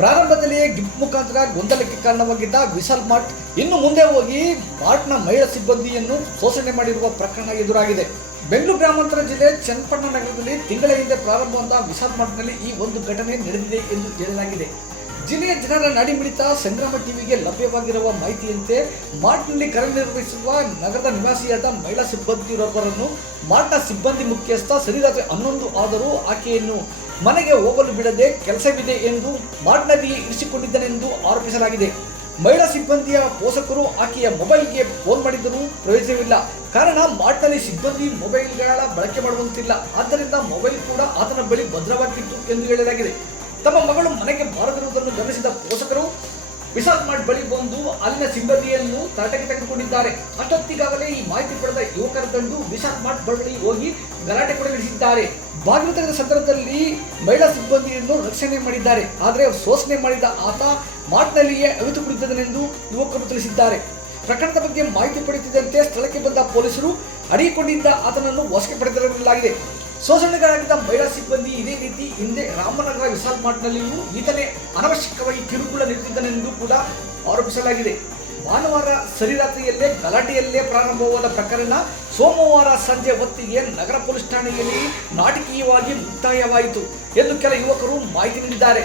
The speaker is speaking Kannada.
ಪ್ರಾರಂಭದಲ್ಲಿಯೇ ಗಿಫ್ಟ್ ಮುಖಾಂತರ ಗೊಂದಲಕ್ಕೆ ಕಾರಣವಾಗಿದ್ದ ವಿಶಾಲ್ ಮಾರ್ಟ್ ಇನ್ನು ಮುಂದೆ ಹೋಗಿ ಮಾರ್ಟ್ನ ಮಹಿಳಾ ಸಿಬ್ಬಂದಿಯನ್ನು ಶೋಷಣೆ ಮಾಡಿರುವ ಪ್ರಕರಣ ಎದುರಾಗಿದೆ. ಬೆಂಗಳೂರು ಗ್ರಾಮಾಂತರ ಜಿಲ್ಲೆ ಚನ್ನಪಟ್ಟಣ ನಗರದಲ್ಲಿ ತಿಂಗಳ ಹಿಂದೆ ಪ್ರಾರಂಭವಾದ ವಿಶಾಲ್ ಮಾರ್ಟ್ನಲ್ಲಿ ಈ ಒಂದು ಘಟನೆ ನಡೆದಿದೆ ಎಂದು ಹೇಳಲಾಗಿದೆ. ಜಿಲ್ಲೆಯ ಜನರ ನಾಡಿಮಿಡಿತ ಸಂಗ್ರಾಮ ಟಿವಿಗೆ ಲಭ್ಯವಾಗಿರುವ ಮಾಹಿತಿಯಂತೆ ಮಾರ್ಟ್ನಲ್ಲಿ ಕಾರ್ಯನಿರ್ವಹಿಸುವ ನಗರದ ನಿವಾಸಿಯಾದ ಮಹಿಳಾ ಸಿಬ್ಬಂದಿಯೊಬ್ಬರನ್ನು ಮಾರ್ಟ್ನ ಸಿಬ್ಬಂದಿ ಮುಖ್ಯಸ್ಥ ಸರಿರಾತ್ರಿ ಹನ್ನೊಂದು ಆದರೂ ಆಕೆಯನ್ನು ಮನೆಗೆ ಹೋಗಲು ಬಿಡದೆ ಕೆಲಸವಿದೆ ಎಂದು ಮಾರ್ಟ್ನಲ್ಲಿ ಇರಿಸಿಕೊಂಡಿದ್ದನೆಂದು ಆರೋಪಿಸಲಾಗಿದೆ. ಮಹಿಳಾ ಸಿಬ್ಬಂದಿಯ ಪೋಷಕರು ಆಕೆಯ ಮೊಬೈಲ್ಗೆ ಫೋನ್ ಮಾಡಿದರೂ ಪ್ರಯೋಜನವಿಲ್ಲ. ಕಾರಣ ಮಾರ್ಟ್ನಲ್ಲಿ ಸಿಬ್ಬಂದಿ ಮೊಬೈಲ್ಗಳ ಬಳಕೆ ಮಾಡುವಂತಿಲ್ಲ. ಆದ್ದರಿಂದ ಮೊಬೈಲ್ ಕೂಡ ಆತನ ಬಳಿ ಭದ್ರವಾಗಿತ್ತು ಎಂದು ಹೇಳಲಾಗಿದೆ. ತಮ್ಮ ಮಗಳು ಮನೆಗೆ ಬಾರದಿರುವುದನ್ನು ಗಮನಿಸಿದ ಪೋಷಕರು ವಿಶಾಲ್ ಮಾರ್ಟ್ ಬಳಿ ಬಂದು ಅಲ್ಲಿನ ಸಿಬ್ಬಂದಿಯನ್ನು ತರಾಟೆಗೆ ತೆಗೆದುಕೊಂಡಿದ್ದಾರೆ. ಅಷ್ಟೊತ್ತಿಗಾಗಲೇ ಈ ಮಾಹಿತಿ ಪಡೆದ ಯುವಕರ ತಂಡು ವಿಶಾಲ್ ಮಾರ್ಟ್ ಬಳಿ ಹೋಗಿ ಗಲಾಟೆ ಕೂಡ ನಡೆಸಿದ್ದಾರೆ ಬಾಗಿಲು ತೆರೆದ ಸಂದರ್ಭದಲ್ಲಿ ಮಹಿಳಾ ಸಿಬ್ಬಂದಿಯನ್ನು ರಕ್ಷಣೆ ಮಾಡಿದ್ದಾರೆ. ಆದರೆ ಶೋಷಣೆ ಮಾಡಿದ ಆತ ಮಾಟ್ನಲ್ಲಿಯೇ ಅವಿತು ಕುಳಿತದನೆಂದು ಯುವಕರು ತಿಳಿಸಿದ್ದಾರೆ. ಪ್ರಕರಣದ ಬಗ್ಗೆ ಮಾಹಿತಿ ಪಡೆಯುತ್ತಿದ್ದಂತೆ ಸ್ಥಳಕ್ಕೆ ಬಂದ ಪೊಲೀಸರು ಅಡಿಕೊಂಡಿದ್ದ ಆತನನ್ನು ವಶಕ್ಕೆ ಪಡೆದಿರಲಾಗಿದೆ. ಶೋಷಣೆಗಳಾಗಿದ್ದ ಮಹಿಳಾ ಸಿಬ್ಬಂದಿ ಇದೇ ರೀತಿ ಹಿಂದೆ ರಾಮನಗರ ವಿಶಾಲ್ ಮಾಟ್ನಲ್ಲಿಯೂ ಈತನೇ ಅನವಶ್ಯಕವಾಗಿ ಕಿರುಕುಳ ನೀಡುತ್ತಿದ್ದನೆಂದು ಕೂಡ ಆರೋಪಿಸಲಾಗಿದೆ. ಭಾನುವಾರ ಸರಿರಾತ್ರಿಯಲ್ಲೇ ಗಲಾಟೆಯಲ್ಲೇ ಪ್ರಾರಂಭವಾದ ಪ್ರಕರಣ ಸೋಮವಾರ ಸಂಜೆ ಹೊತ್ತಿಗೆ ನಗರ ಪೊಲೀಸ್ ಠಾಣೆಯಲ್ಲಿ ನಾಟಕೀಯವಾಗಿ ಮುಕ್ತಾಯವಾಯಿತು ಎಂದು ಕೆಲ ಯುವಕರು ಮಾಹಿತಿ ನೀಡಿದ್ದಾರೆ.